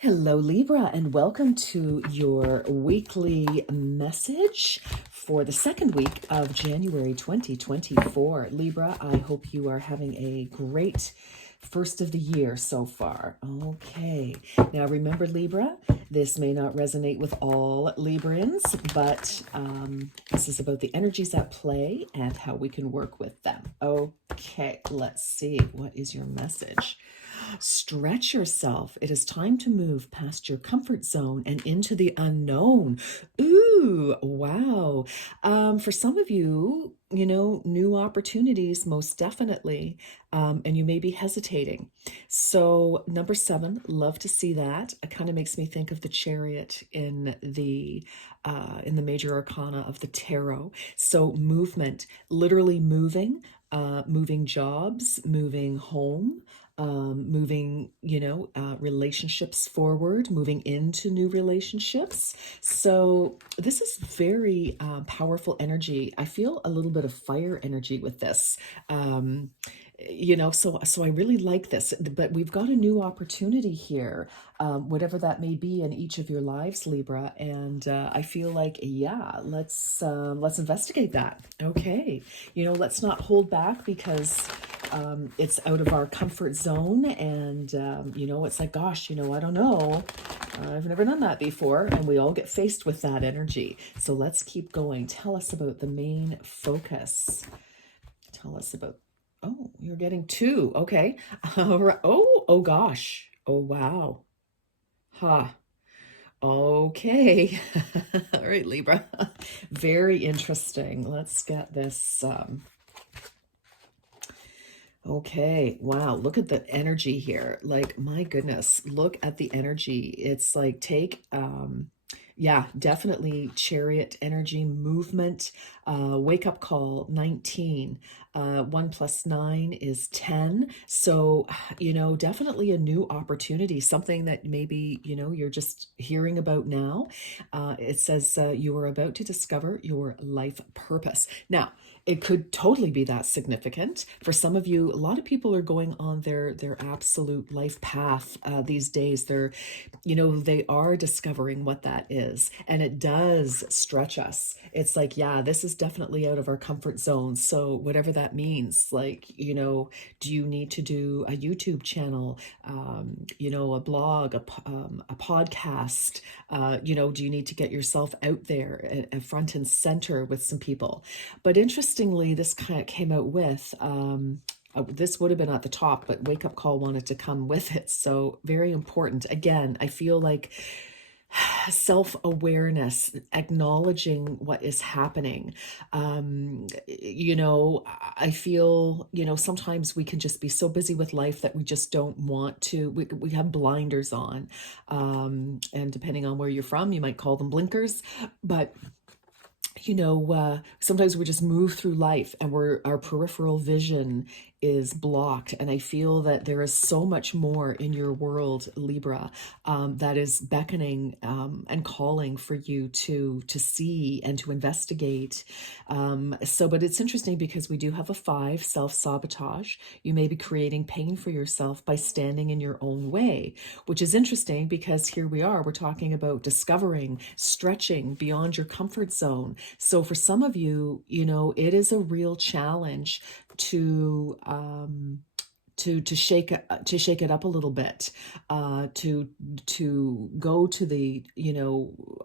Hello, Libra, and welcome to your weekly message for the second week of January 2024. Libra, I hope you are having a great first of the year so far. Okay, now remember, Libra, this may not resonate with all Librans, but this is about the energies at play and how we can work with them. Okay, let's see. What is your message? Stretch yourself. It is time to move past your comfort zone and into the unknown. Ooh, wow. For some of you, new opportunities, most definitely. And you may be hesitating. So, number 7, love to see that. It kind of makes me think of the chariot in the major arcana of the tarot. So, movement, literally moving, moving jobs, moving home, moving, relationships forward, moving into new relationships. So this is very powerful energy. I feel a little bit of fire energy with this. So I really like this, but we've got a new opportunity here, whatever that may be in each of your lives, Libra. And I feel like, yeah, let's investigate that. Okay, let's not hold back because it's out of our comfort zone, and it's like, gosh, I don't know. I've never done that before, and we all get faced with that energy. So let's keep going. Tell us about the main focus. Tell us about. Oh, you're getting 2. Okay. Oh gosh. Oh wow. Ha. Okay. All right, Libra. Very interesting. Let's get this. Okay, wow, look at the energy here. Like, my goodness, look at the energy. It's like yeah, definitely chariot energy, movement, wake up call, 19. 1 plus 9 is 10. So, definitely a new opportunity, something that maybe, you're just hearing about now. It says you are about to discover your life purpose. Now, it could totally be that significant. For some of you, a lot of people are going on their absolute life path these days. They are discovering what that is, and it does stretch us. It's like, yeah, this is definitely out of our comfort zone. So whatever that means, like, do you need to do a YouTube channel, a blog, a podcast? Do you need to get yourself out there at front and center with some people? But interestingly, this kind of came out with this would have been at the top, but Wake Up Call wanted to come with it. So very important. Again, I feel like self-awareness, acknowledging what is happening. I feel, sometimes we can just be so busy with life that we just don't want to, we have blinders on. And depending on where you're from, you might call them blinkers, but sometimes we just move through life and our peripheral vision is blocked. And I feel that there is so much more in your world, Libra, that is beckoning and calling for you to see and to investigate. But it's interesting because we do have a 5, self-sabotage. You may be creating pain for yourself by standing in your own way, which is interesting because here we are, we're talking about discovering, stretching beyond your comfort zone. So for some of you, it is a real challenge to shake it up a little bit, to go to the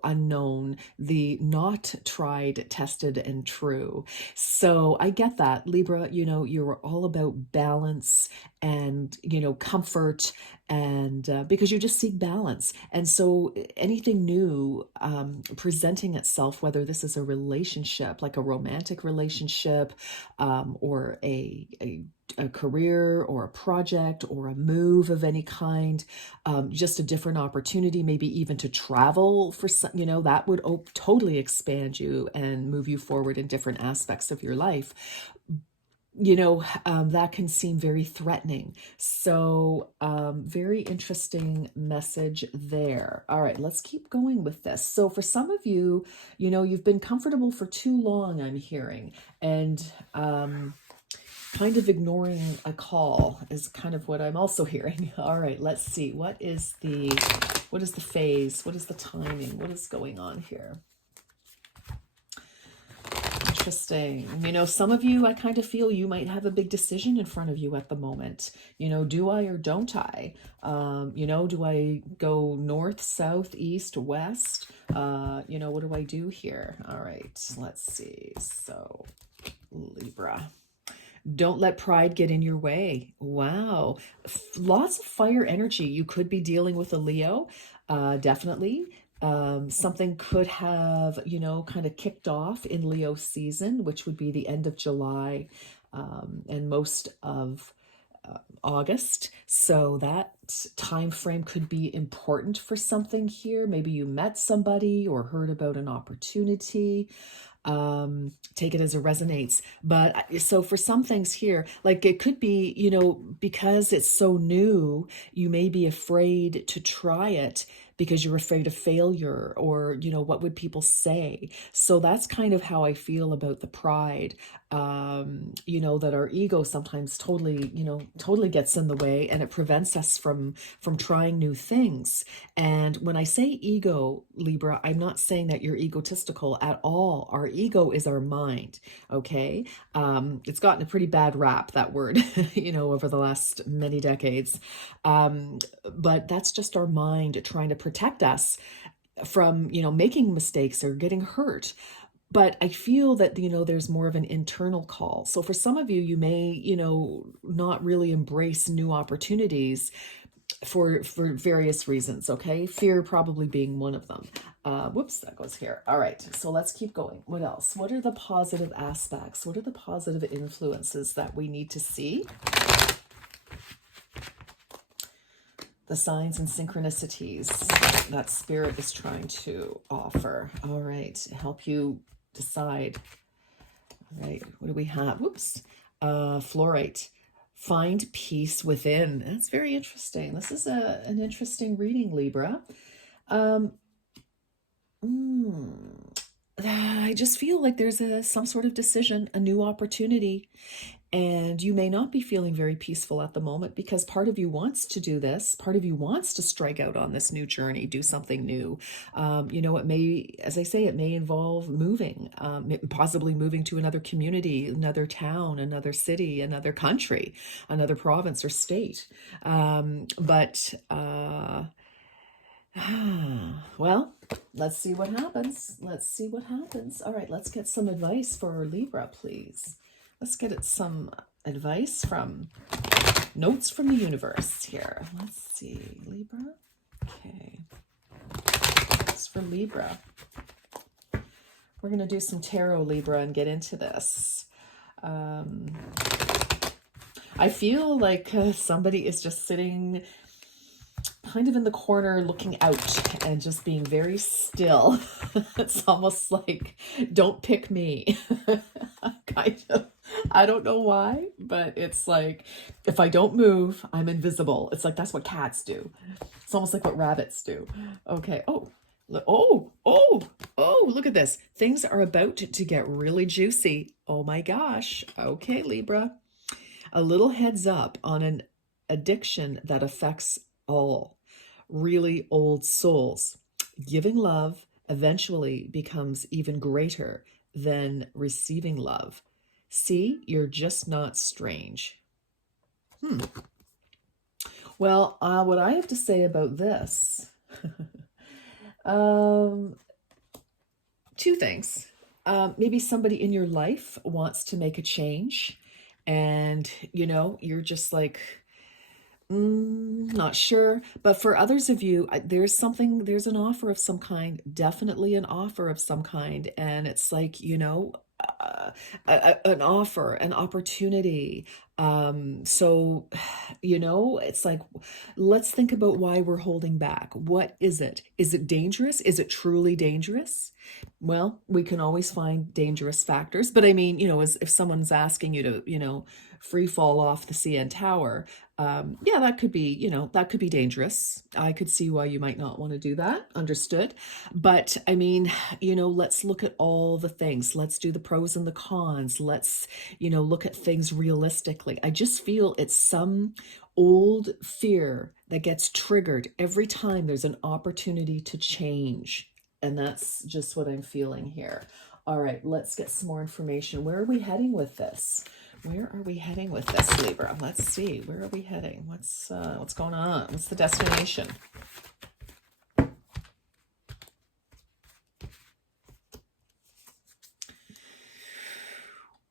unknown, the not tried, tested, and true. So I get that, Libra. You're all about balance and comfort, and because you just seek balance. And so anything new presenting itself, whether this is a relationship, like a romantic relationship, or a career or a project or a move of any kind, just a different opportunity, maybe even to travel for some, that would totally expand you and move you forward in different aspects of your life. That can seem very threatening. So very interesting message there. All right, let's keep going with this. So for some of you, you've been comfortable for too long, I'm hearing. And kind of ignoring a call is kind of what I'm also hearing. All right, let's see. What is the phase? What is the timing? What is going on here? Interesting. You know, some of you, I kind of feel you might have a big decision in front of you at the moment. You know, do I or don't I? You know, do I go north, south, east, west? You know, what do I do here? All right, let's see. So, Libra. Don't let pride get in your way. Wow. Lots of fire energy. You could be dealing with a Leo, definitely. Something could have, you know, kind of kicked off in Leo season, which would be the end of July and most of August. So that time frame could be important for something here. Maybe you met somebody or heard about an opportunity. Take it as it resonates. But so for some things here, like it could be, you know, because it's so new, you may be afraid to try it because you're afraid of failure, or, you know, what would people say? So that's kind of how I feel about the pride. You know, that our ego sometimes totally, you know, totally gets in the way, and it prevents us from trying new things. And when I say ego, Libra, I'm not saying that you're egotistical at all. Our ego is our mind, okay? It's gotten a pretty bad rap, that word, you know, over the last many decades. But that's just our mind trying to protect us from, you know, making mistakes or getting hurt. But I feel that, you know, there's more of an internal call. So for some of you, you may, you know, not really embrace new opportunities for various reasons, okay? Fear probably being one of them. Whoops, that goes here. All right, so let's keep going. What else? What are the positive aspects? What are the positive influences that we need to see? The signs and synchronicities that Spirit is trying to offer. All right, help you decide. All right, what do we have? Whoops, fluorite. Find peace within. That's very interesting. This is an interesting reading, Libra. I just feel like there's some sort of decision, a new opportunity, and you may not be feeling very peaceful at the moment because part of you wants to do this. Part of you wants to strike out on this new journey, do something new. You know, it may, as I say, it may involve moving, possibly moving to another community, another town, another city, another country, another province or state. Well, let's see what happens. Let's see what happens. All right, let's get some advice for Libra, please. Let's get some advice from notes from the universe here. Let's see, Libra. Okay. It's for Libra. We're going to do some tarot, Libra, and get into this. I feel like somebody is just sitting kind of in the corner looking out and just being very still. It's almost like, don't pick me. Kind of. I don't know why, but it's like, if I don't move, I'm invisible. It's like, that's what cats do. It's almost like what rabbits do. Okay. Oh, look at this. Things are about to get really juicy. Oh my gosh. Okay, Libra. A little heads up on an addiction that affects all really old souls. Giving love eventually becomes even greater than receiving love. See, you're just not strange. Well, what I have to say about this, two things. Maybe somebody in your life wants to make a change, and, you know, you're just like, not sure. But for others of you, there's an offer of some kind, definitely an offer of some kind. And it's like, you know, an offer, an opportunity. So, you know, it's like, let's think about why we're holding back. What is it? Is it dangerous? Is it truly dangerous? Well, we can always find dangerous factors. But I mean, you know, if someone's asking you to, you know, free fall off the CN Tower, Yeah, that could be, that could be dangerous. I could see why you might not want to do that. Understood. But I mean, let's look at all the things. Let's do the pros and the cons. Let's, look at things realistically. I just feel it's some old fear that gets triggered every time there's an opportunity to change. And that's just what I'm feeling here. All right, let's get some more information. Where are we heading with this? Where are we heading with this, Libra? Let's see. Where are we heading? What's going on? What's the destination?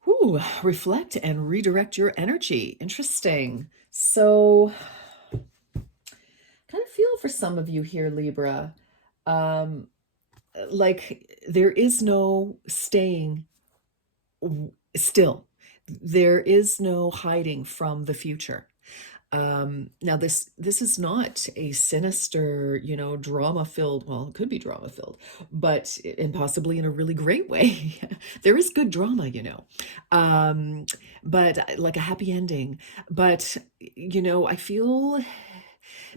Ooh, reflect and redirect your energy. Interesting. So, kind of feel for some of you here, Libra. Like there is no staying still. There is no hiding from the future. Now this is not a sinister, drama filled, well, it could be drama filled, but and possibly in a really great way. There is good drama, but like a happy ending. But I feel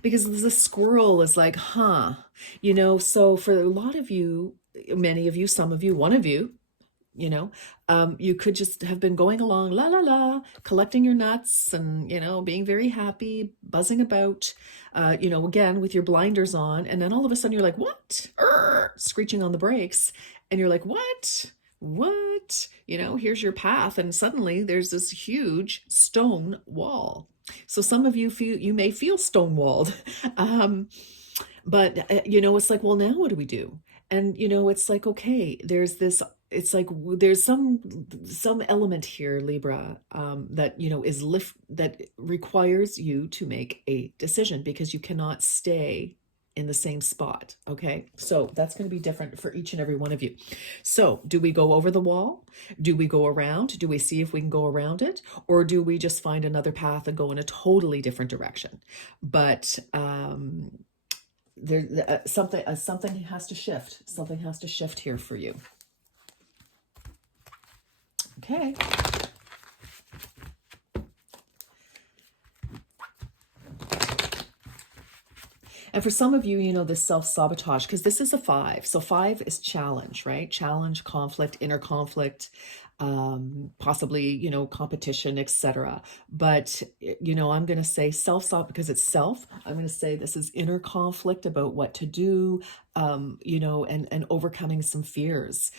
because the squirrel is like, so for a lot of you, many of you, some of you, one of you, you could just have been going along, la la la, collecting your nuts and, being very happy, buzzing about, again, with your blinders on. And then all of a sudden you're like, what? Screeching on the brakes. And you're like, what? Here's your path. And suddenly there's this huge stone wall. So some of you may feel stonewalled. But, it's like, well, now what do we do? And, it's like, okay, it's like there's some element here, Libra, that, that requires you to make a decision because you cannot stay in the same spot. Okay. So that's going to be different for each and every one of you. So do we go over the wall? Do we go around? Do we see if we can go around it? Or do we just find another path and go in a totally different direction? But, something has to shift. Something has to shift here for you. Okay. And for some of you, this self-sabotage, because this is a 5. So 5 is challenge, right? Challenge, conflict, inner conflict, possibly, competition, etc. But, I'm going to say self-sabotage because it's self. I'm going to say this is inner conflict about what to do, and overcoming some fears.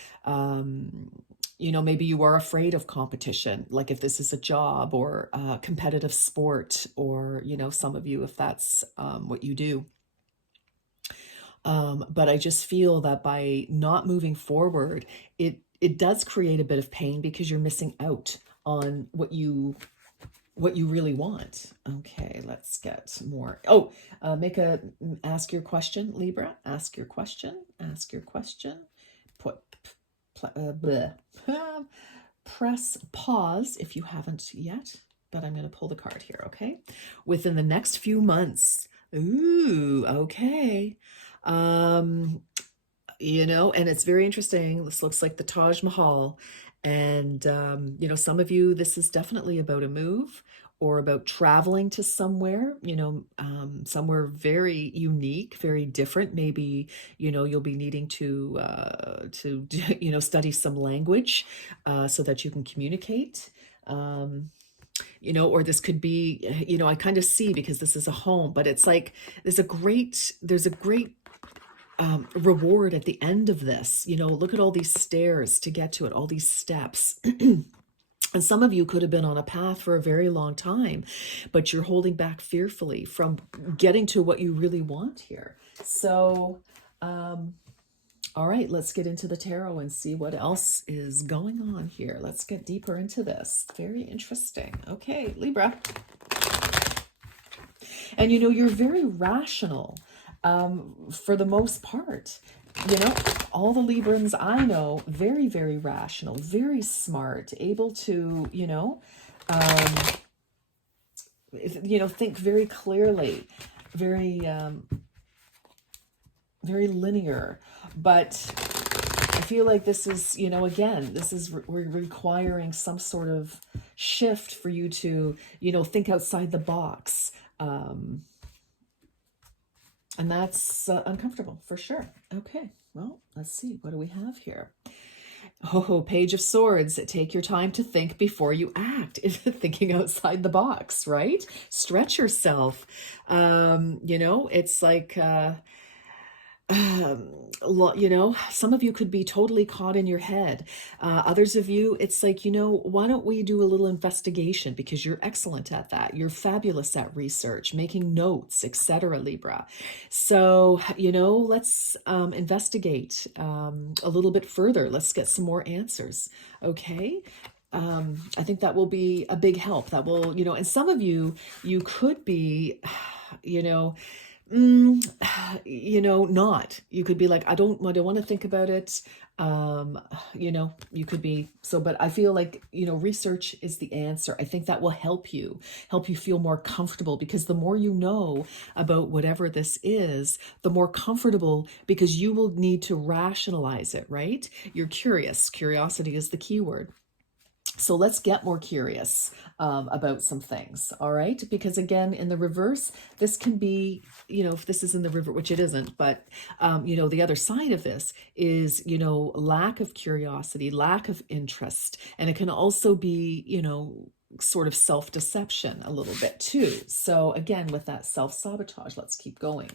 Maybe you are afraid of competition, like if this is a job or a competitive sport, or, some of you, if that's what you do. But I just feel that by not moving forward, it does create a bit of pain because you're missing out on what you really want. Okay, let's get more. Oh, ask your question, Libra. Ask your question. Press pause if you haven't yet, but I'm going to pull the card here, okay? Within the next few months. Ooh, okay. And it's very interesting. This looks like the Taj Mahal. And, some of you, this is definitely about a move or about traveling to somewhere, somewhere very unique, very different. Maybe, you'll be needing to study some language so that you can communicate. Or this could be, I kind of see, because this is a home, but it's like, there's a great reward at the end of this. Look at all these stairs to get to it, all these steps. And some of you could have been on a path for a very long time, but you're holding back fearfully from getting to what you really want here. So, all right, let's get into the tarot and see what else is going on here. Let's get deeper into this. Very interesting. Okay, Libra. And you're very rational for the most part. All the Librans I know, very, very rational, very smart, able to, think very clearly, very, very linear. But I feel like this is, again, this is requiring some sort of shift for you to, think outside the box. And that's uncomfortable for sure. Okay, well, let's see. What do we have here? Oh, Page of Swords. Take your time to think before you act. Thinking outside the box, right? Stretch yourself. It's like, some of you could be totally caught in your head. Others of you, it's like, why don't we do a little investigation, because you're excellent at that. You're fabulous at research, making notes, etc., Libra. So, let's investigate a little bit further. Let's get some more answers. Okay. I think that will be a big help. That will, and some of you, you could be, not. You could be like, I don't want to think about it. You could be so, but I feel like, research is the answer. I think that will help you feel more comfortable, because the more you know about whatever this is, the more comfortable, because you will need to rationalize it, right? You're curious. Curiosity is the key word. So let's get more curious about some things, all right? Because again, in the reverse, this can be, if this is in the river, which it isn't, but, the other side of this is, lack of curiosity, lack of interest. And it can also be, sort of self-deception a little bit too. So again, with that self-sabotage, let's keep going.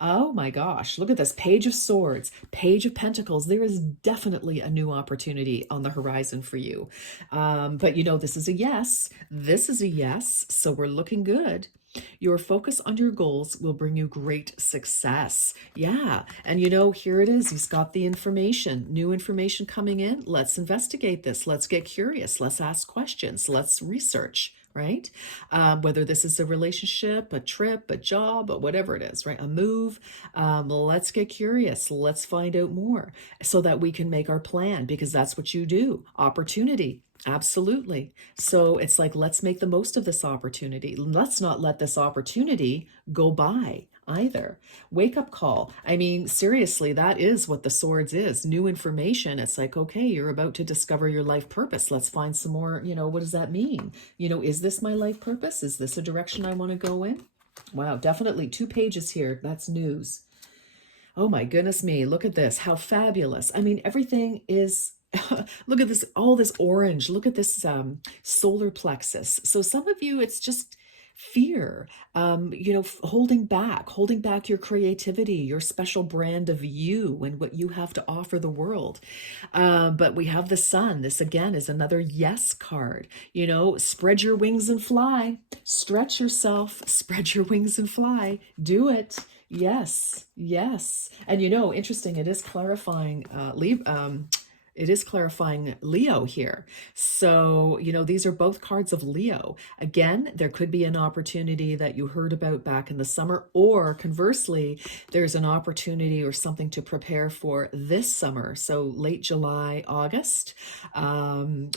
Oh my gosh, look at this. Page of Swords, Page of Pentacles. There is definitely a new opportunity on the horizon for you. But this is a yes. This is a yes. So we're looking good. Your focus on your goals will bring you great success. Yeah. And here it is. He's got the information, new information coming in. Let's investigate this. Let's get curious. Let's ask questions. Let's research, right? Whether this is a relationship, a trip, a job, or whatever it is, right? A move. Let's get curious. Let's find out more so that we can make our plan, because that's what you do. Opportunity. Absolutely. So it's like, let's make the most of this opportunity. Let's not let this opportunity go by either. Wake up call. I mean, seriously, that is what the Swords is. New information. It's like, okay, you're about to discover your life purpose. Let's find some more, what does that mean? Is this my life purpose? Is this a direction I want to go in? Wow, definitely 2 pages here. That's news. Oh my goodness me. Look at this. How fabulous. I mean, everything is look at this, all this orange. Look at this solar plexus. So some of you, it's just fear, holding back your creativity, your special brand of you and what you have to offer the world. But we have the Sun. This again is another yes card. Spread your wings and fly. Stretch yourself, spread your wings and fly. Do it. Yes, yes. And interesting, it is clarifying, it is clarifying Leo here. So, these are both cards of Leo. Again, there could be an opportunity that you heard about back in the summer, or conversely, there's an opportunity or something to prepare for this summer. So late July, August,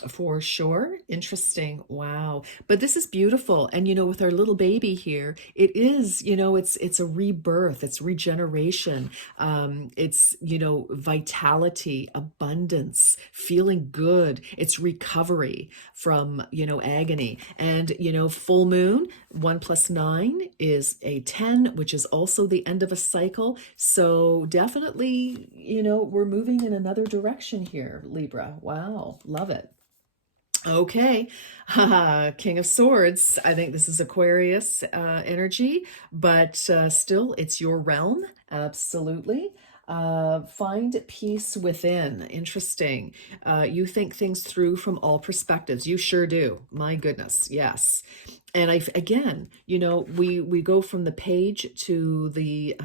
for sure. Interesting. Wow. But this is beautiful. And, with our little baby here, it is, it's a rebirth, it's regeneration. It's, vitality, abundance, feeling good. It's recovery from, agony. And, full moon, 1 + 9 is a 10, which is also the end of a cycle. So definitely, we're moving in another direction here, Libra. Wow. Love it. Okay, King of Swords. I think this is Aquarius energy, but still, it's your realm. Absolutely. Find peace within. Interesting. You think things through from all perspectives. You sure do. My goodness. Yes. And again, we go from the page to the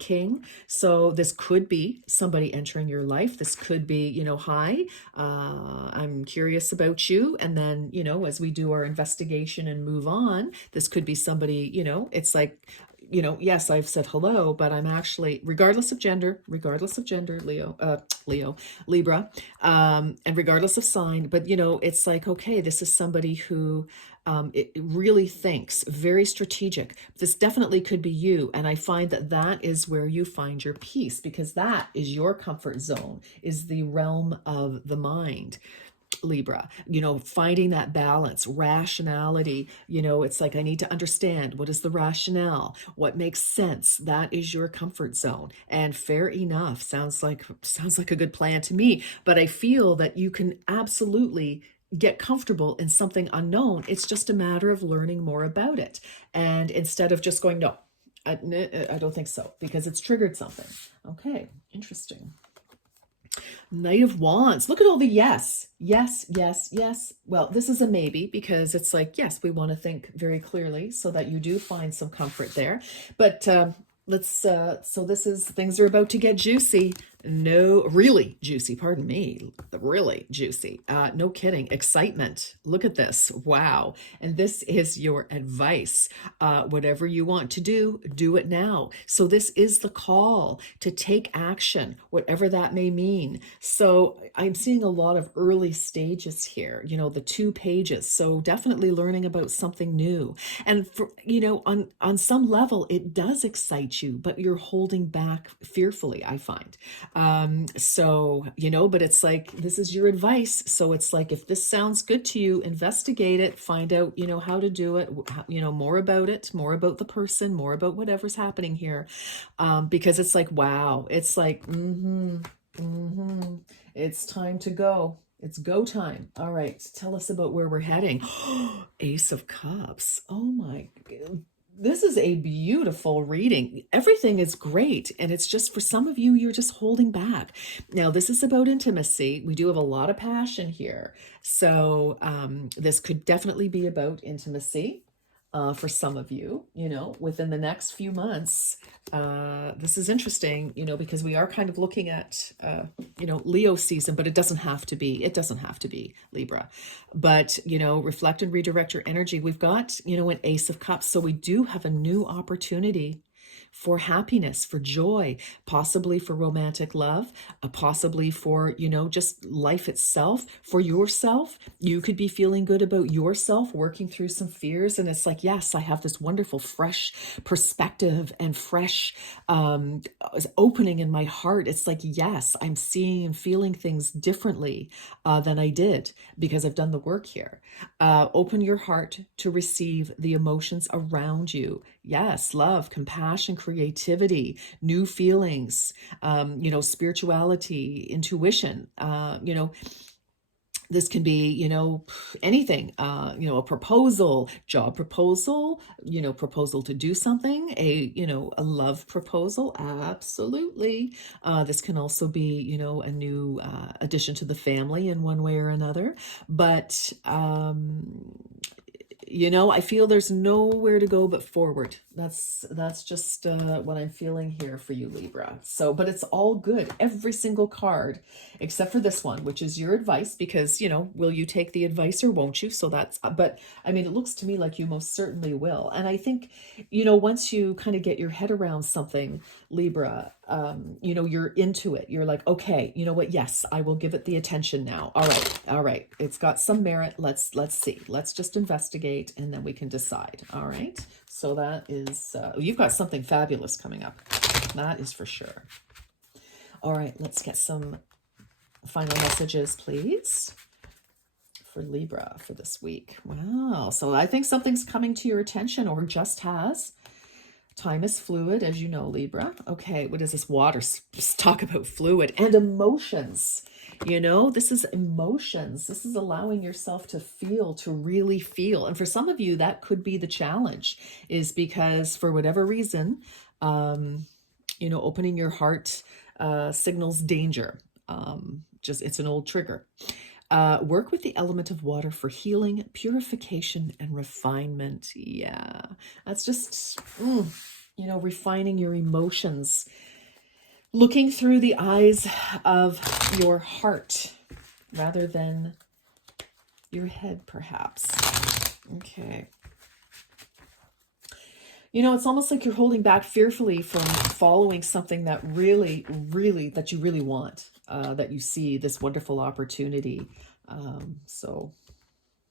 king. So this could be somebody entering your life. This could be, hi, I'm curious about you. And then, as we do our investigation and move on, this could be somebody, it's like, you know, yes, I've said hello, but I'm actually, regardless of gender, Leo, Libra, and regardless of sign, but you know, it's like, okay, this is somebody who it really thinks, very strategic. This definitely could be you. And I find that that is where you find your peace, because that is your comfort zone, is the realm of the mind. Libra, you know, finding that balance, rationality, you know, it's like, I need to understand, what is the rationale, what makes sense. That is your comfort zone. And fair enough, sounds like a good plan to me. But I feel that you can absolutely get comfortable in something unknown. It's just a matter of learning more about it. And instead of just going, no, I don't think so, because it's triggered something. Okay, interesting. Knight of Wands. Look at all the yes. Yes, yes, yes. Well, this is a maybe, because it's like, yes, we want to think very clearly so that you do find some comfort there. But so this is, things are about to get juicy. No, really juicy, pardon me. Really juicy. No kidding. Excitement. Look at this. Wow. And this is your advice. Whatever you want to do, do it now. So this is the call to take action, whatever that may mean. So I'm seeing a lot of early stages here, you know, the 2 pages. So definitely learning about something new. And for, you know, on some level, it does excite you, but you're holding back fearfully, I find. So, you know, but it's like, this is your advice. So it's like, if this sounds good to you, investigate it, find out, you know, how to do it, you know, more about it, more about the person, more about whatever's happening here. Because it's like, wow, it's like, it's time to go. It's go time. All right, tell us about where we're heading. Ace of Cups. Oh my God. This is a beautiful reading. Everything is great. And it's just, for some of you, you're just holding back. Now, this is about intimacy. We do have a lot of passion here. So this could definitely be about intimacy. For some of you, you know, within the next few months. This is interesting, you know, because we are kind of looking at, you know, Leo season, but it doesn't have to be. It doesn't have to be Libra. But, you know, reflect and redirect your energy. We've got, you know, an Ace of Cups. So we do have a new opportunity for happiness, for joy, possibly for romantic love, possibly for, you know, just life itself, for yourself. You could be feeling good about yourself, working through some fears. And it's like, yes, I have this wonderful, fresh perspective and fresh opening in my heart. It's like, yes, I'm seeing and feeling things differently than I did, because I've done the work here. Open your heart to receive the emotions around you. Yes, love, compassion, creativity, new feelings, you know, spirituality, intuition, you know, this can be, you know, anything, you know, a proposal, job proposal, you know, proposal to do something, you know, a love proposal. Absolutely. This can also be, you know, a new addition to the family in one way or another. But, you know, I feel there's nowhere to go but forward. That's just what I'm feeling here for you, Libra. So, but it's all good. Every single card, except for this one, which is your advice, because, you know, will you take the advice or won't you? So that's, but I mean, it looks to me like you most certainly will. And I think, you know, once you kind of get your head around something, Libra, you know, you're into it. You're like, okay, you know what? Yes, I will give it the attention now. All right. It's got some merit. Let's see. Let's just investigate, and then we can decide. All right. So that is, you've got something fabulous coming up. That is for sure. All right. Let's get some final messages, please, for Libra for this week. Wow. So I think something's coming to your attention, or just has. Time is fluid, as you know, Libra. Okay, what is this? Water. Just talk about fluid and emotions. You know, this is emotions. This is allowing yourself to feel, to really feel. And for some of you, that could be the challenge, is because for whatever reason, you know, opening your heart signals danger. Just, it's an old trigger. Work with the element of water for healing, purification, and refinement. Yeah, that's just, you know, refining your emotions. Looking through the eyes of your heart rather than your head, perhaps. Okay. You know, it's almost like you're holding back fearfully from following something that that you really want, that you see this wonderful opportunity. So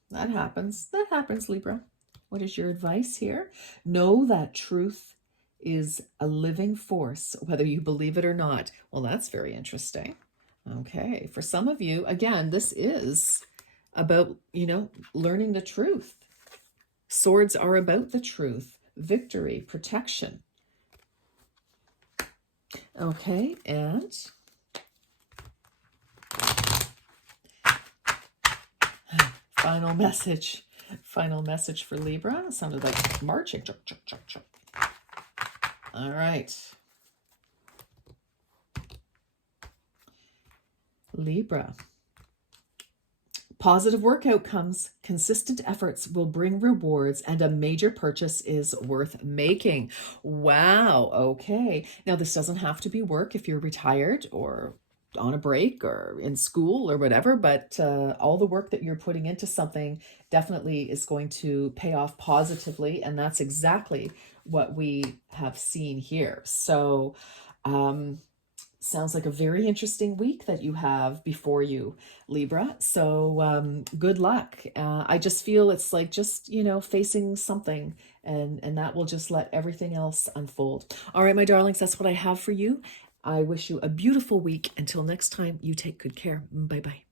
that happens. That happens, Libra. What is your advice here? Know that truth is a living force, whether you believe it or not. Well, that's very interesting. Okay. For some of you, again, this is about, learning the truth. Swords are about the truth, victory, protection. Okay. And final message. Final message for Libra. It sounded like marching. All right. Libra. Positive work outcomes, consistent efforts will bring rewards, and a major purchase is worth making. Wow. Okay. Now, this doesn't have to be work if you're retired or on a break or in school or whatever, but all the work that you're putting into something definitely is going to pay off positively. And that's exactly what we have seen here. So, sounds like a very interesting week that you have before you, Libra. So good luck. I just feel it's like just, facing something, and that will just let everything else unfold. All right, my darlings, that's what I have for you. I wish you a beautiful week. Until next time, you take good care. Bye-bye.